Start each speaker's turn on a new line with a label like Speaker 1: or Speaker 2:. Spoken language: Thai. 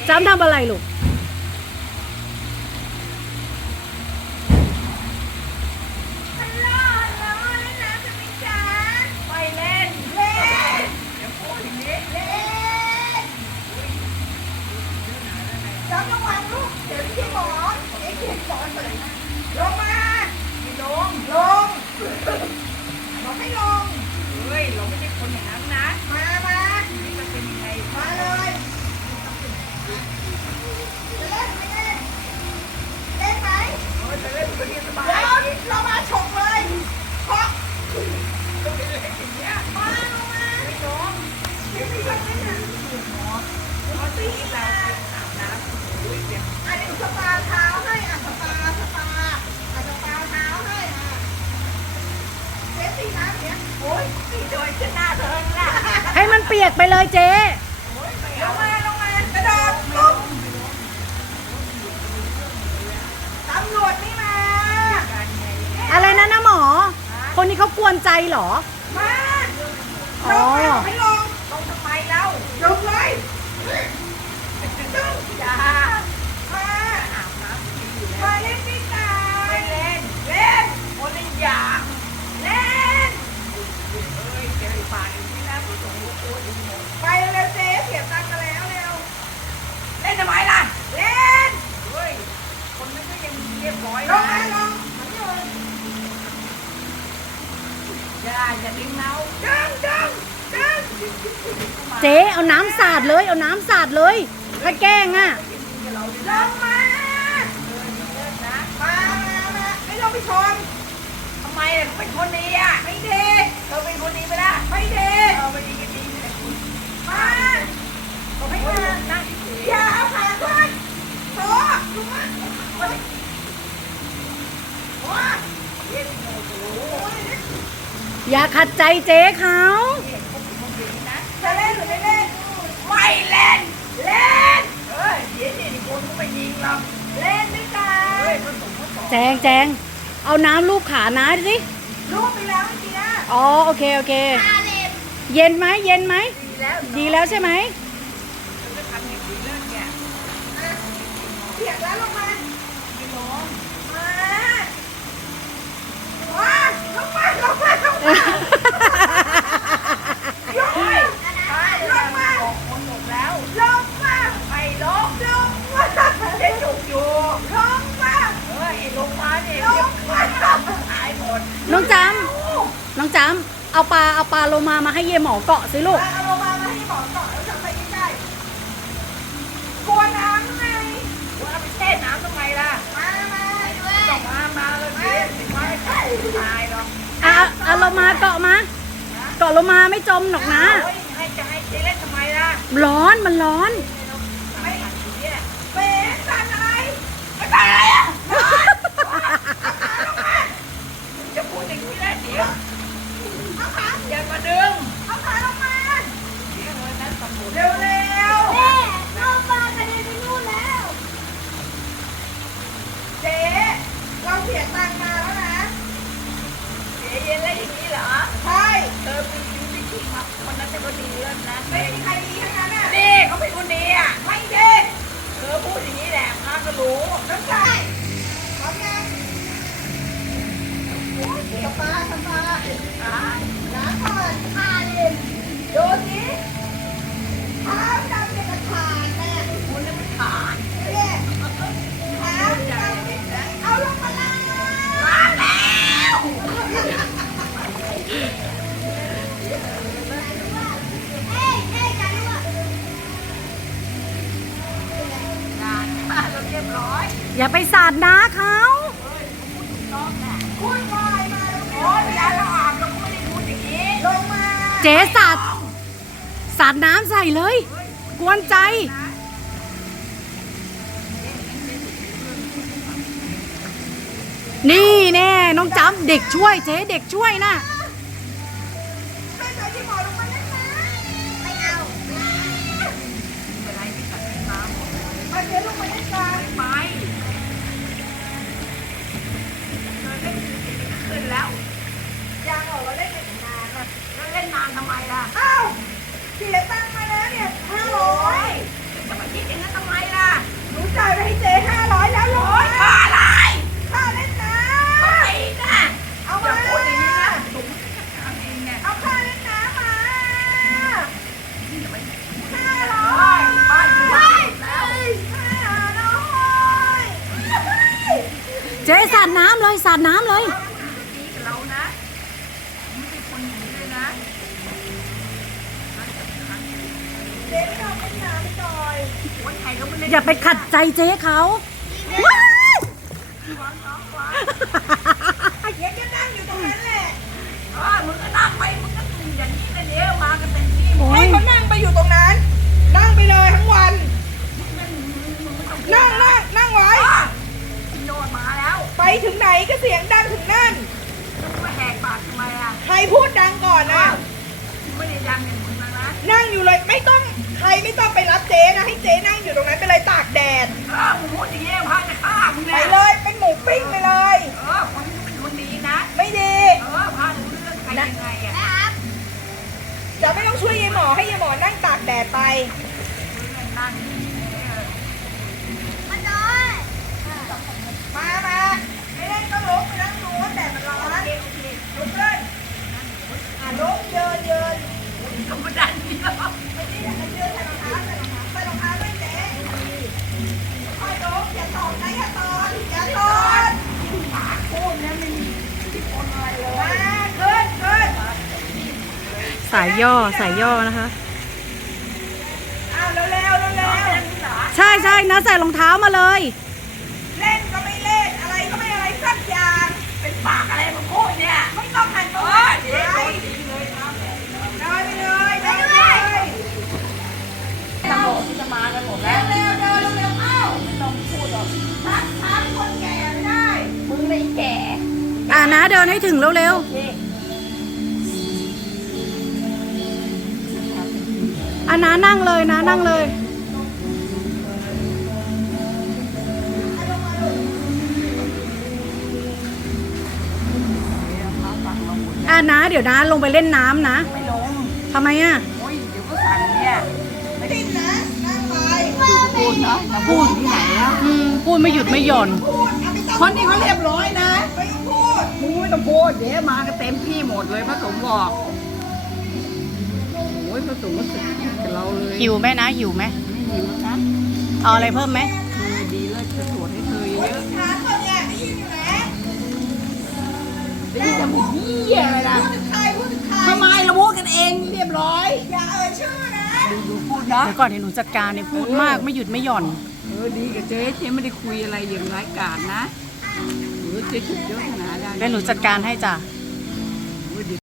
Speaker 1: จำทำอะไรลูก
Speaker 2: ลงมาไม่ลงบอกให้ลงเฮ้ยเราไม่ใช่คนอย่างนั้นนะมานี่จะเป็นยังไงมาเลยจะเล่นไหมเล่นไหมจะเล่นคนเดียวสบายเรามาฉกเลยเพราะก็เป็นเล่นอย่างเงี้ยมาลงมาไม่ลงเดี๋ยวไม่ยอมเล่นนะเขาตีเราอาบน้ำอันนี้สปาเท้าให้สปาเท้าให้เจ๊ตีน้ำเนี้ยโอ้ยตีโดยชนะเธอละ
Speaker 1: ให้มันเปียกไปเลยเจ๊
Speaker 2: ลงมากระโดดปุ๊บตำรวจนี่มา
Speaker 1: อะไรนะหมอ คนนี้เขากวนใจเหรอ
Speaker 2: มาลงไม่ลงทำไมเราลงเลยอย่ามาอาบน้ำมาเล่นพี่ตาไม่เล่นคนละอย่างเล่นเฮ้ยเจอป่านนี้นะผู้สูงอายุไปเร็วเจ๊เสียตังค์มาแล้วเร็วเล่นทำไมล่ะเล่นเฮ้ยคนนั้นก็ยังเรียบร้อยนะลงอย่าดึงเราดึง
Speaker 1: เจ๊เอาน้ำสาดเลยเอาน้ำสาดเลยถ้าแกล้งอ่ะ
Speaker 2: ลงมาไม่ต้องไปชนทำไมเขาเป็นคนดีอ่ะไม่ดีเธอเป็นคนดีไปละไม่ดีไม่ดีก็ดีมาเขาไม่มานั่งอย่าเอาขาขึ้นโถ่ลงมาว้าเย็นโอ้โห
Speaker 1: อย่าขัดใจเจ๊เขา
Speaker 2: จะเล่นหรือไม่เล่นไม่เล่นเดี๋ยวนี่คนก็ไม่ยิงหรอกเล่นด้วยกัน
Speaker 1: แจงเอาน้ำลูบขาน้าดิ
Speaker 2: ลูกไปแล้วเมื่อกี้
Speaker 1: อ๋อโอเคเย็นไหมดีแล้วใช่ไหม
Speaker 2: เปียกแล้วลงมาไม่ลงมาลงมาลงมาลคนหลบแล้วลงมาไม่ลงมาเจ๊จุกอยู่ลงมาลงมาดิลงมาหายหมด
Speaker 1: น้องจำเอาปลาโลมาให้เย่หมอเกาะสิลูก
Speaker 2: เอาลงมาให้หมอเกาะแล้วจะไปใกล้ๆกลัวน้ำไงกลัวไปแช่น้ำทำไมล่ะมาด้วยมาเลยเจ๊ไม่ตายหรอก
Speaker 1: เอาโลมาเกาะโลมาไม่จมหรอกนะ
Speaker 2: ให้เจ๊เล่นทำไมล่ะ
Speaker 1: มันร้อน
Speaker 2: ไม่เป็นสั่นอะไรไม่เป็นอะไรอ่ะจะพูดอย่างนี้ได้เดี๋ยวเอาขาอย่ามาดึงเอาขาลงมาเร็วแม่น้องปลากระเด็นไปนู่นแล้วเจ๊เราเสียตังค์มาแล้วนะเจ๊เย็นเล่นอย่างนี้เหรอใช่เธอเป็นจริงๆครับคนนั้นจะก็ดีเลิศนะไม่มีใครดีทั้งนั้นอ่ะนี่เขาเป็นคนดีอ่ะไม่ดีเธอพูดอย่างนี้แหละพาก็รู้น้ำใจพร้อมยังสปาล้างก่อนทาเล่นดูสิเท้าดำเป็นกระถางแม่คุณนี่มันถางเนี่ยเท้าดำเอาลงมาล้างแล้วเราเรียบร้อย
Speaker 1: อย่าไปสาดน้าเขา
Speaker 2: พูดไปมาโอ้ยเวลาเราอาบเราไม่ได้พูดอย่างนี้ลงมา
Speaker 1: เจ๊สาดน้ำใส่เลย กวนใจ นี่แน่น้องจำเด็กช่วยเจ๊เด็กช่วยนะ
Speaker 2: แม่ใจที่หมอลงมาได้ไหมไม่เอาอะไรที่กัดน้ำมาเจ๊ลงมาได้ไหมไปขึ้นแล้วยังบอกว่าเล่นนานนะแล้วเล่นนานทำไมล่ะอ้าวเสียตังค์มาแล้วเนี่ย500จะมาคิดอย่างนั้นทำไม
Speaker 1: เลยสาดน้ำเลย
Speaker 2: ดีกับเรานะไม่ใช่คนอย่างนี้เลยนะเจ๊ไม่ต้องเป็นน้ำไปหน่อยโอ้ยใครก็ไม่เล่น
Speaker 1: อย่าไปขัดใจเจ๊เขา
Speaker 2: วางน้องวางเจ๊ก็นั่งอยู่ตรงนั้นแหละมึงก็นั่งไปมึงก็อย่างนี้เลยเดี๋ยวมากันเต็มที่ให้เขานั่งไปอยู่ตรงนั้น นั่งไปเลยทั้งวัน นั่งไว้โดนมาแล้ว ไปถึงไหนก็เสียงดังถึงนั่นมาแหกปากทำไมอ่ะใครพูดดังก่อนนะไม่ได้ดังอย่างมึงนะนั่งอยู่เลยไม่ต้องใครไม่ต้องไปรับเจ๊นะให้เจ๊นั่งอยู่ตรงนั้นไปเลยตากแดดมึงพูดอย่างนี้พาจะฆ่ามึงไปเลยเป็นหมูปิ้งไปเลยคนนี้เป็นคนดีนะไม่ดีพาดูเรื่องใครยังไงอ่ะจะไม่ต้องช่วยยายหมอให้ยายหมอนั่งตากแดดไปนั่งมาไม่ได้ก็ลุกไปนั่งดูว่าแดดมันร้อนลุกเลยลุกเยินธรรมดาดีแล้วไม่ได้เยินใส่รองเท้าไม่เจ๊ค่อยลุกอย่าตอนนะอย่าตอนปากโค้งเนี่ยไม่มีที่คนอะไรเลยมาขึ้น
Speaker 1: สายย่อนะคะ
Speaker 2: เร็ว
Speaker 1: ใช่นะใส่รองเท้ามาเลย
Speaker 2: เล่นก็ไม่เล่นอะไรก็ไม่อะไรสักอย่างเป็นปากอะไรมึงพูดเนี่ยไม่ต้องหันตัวเดี๋ยวโดนดีเลยครับได้ไปเลยตำรวจจะมากันหมดแล้วเร็วเอ้าไม่ต้องพูดหรอกทักคนแก่ไม่ได้มึงเลยแก่
Speaker 1: นะเดินให้ถึงเร็วๆนะนั่งเลยนั่งเลยนะเดี๋ยวนะลงไปเล่นน้ำนะ
Speaker 2: ไม่ลง
Speaker 1: ทำไมอ่ะ
Speaker 2: โอ้ยเดี๋ยวก็สั่งเนี่ยไม่ดิ้นนะนั่งไปพูดเนาะจะพูดที่ไหนแล้ว
Speaker 1: พูดไม่หยุดไม่หย่อน
Speaker 2: คนนี้เขาเรียบร้อยนะไม่ต้องพูดมึงไม่ต้องพูดเดี๋ยวมากันเต็มที่หมดเลยพระสงฆ์บอกโอ้ยพระสงฆ์ก็สุดยอดกับเราเลย
Speaker 1: หิวไหมนะหิวไหม
Speaker 2: ไม่หิวนะ
Speaker 1: เอาอะไรเพิ่มไหม
Speaker 2: ดีเลยจะตรวจให้เธอเยอะถามคนเนี่ยได้ยินอยู่ไหมได้ยินจะพูดเหี้ยอะไรล่ะพูดถึงใครทำไมเราพูดกันเองเรียบร้อยอย่าเอ่ยชื่อนะดูพูดนะ
Speaker 1: เดี๋ยวก่อนเดี๋ยวหนูจัดการเนี่ยพูดมากไม่หยุดไม่หย่อน
Speaker 2: ดีกับเจ๊ไม่ได้คุยอะไรอย่างร้ายกาจนะเจ๊ถูกเยอะขนาดนั้น
Speaker 1: เดี๋ยวหนูจัดการให้จ้ะ